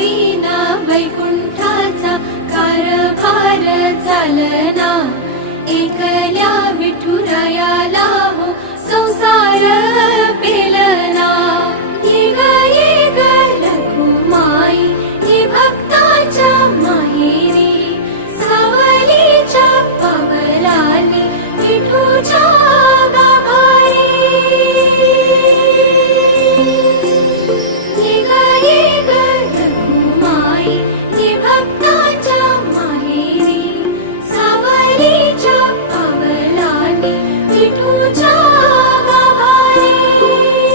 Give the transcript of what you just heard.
दीना वैकुण्ठाचा कारभार चालना. एकल्या विठुराया वैकुण्ठाभार संसार पेलना. ये ग लघु माई ये भक्ताच्या माहेरी सावलीच्या पवलाली विठूच्या